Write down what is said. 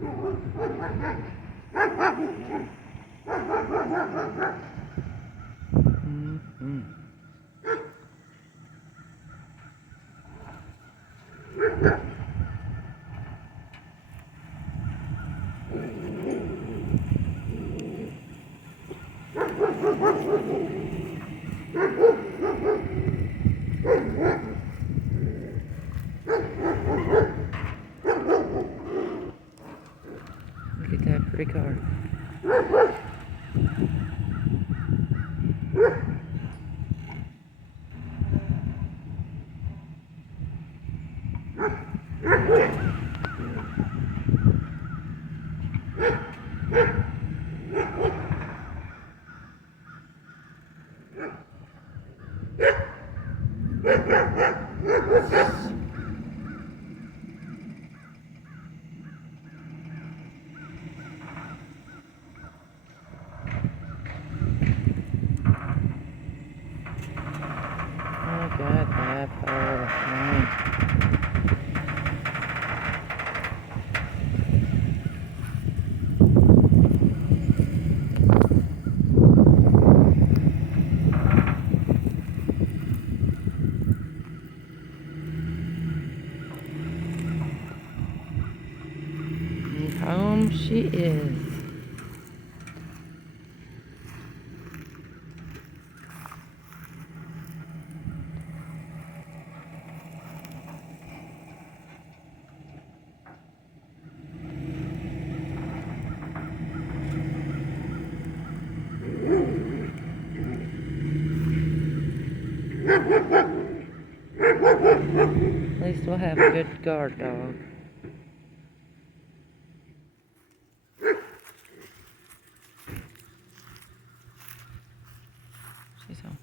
Mm-hmm. Look at that pretty car. Look at that power line. And home she is. At least we'll have a good guard dog. She's home.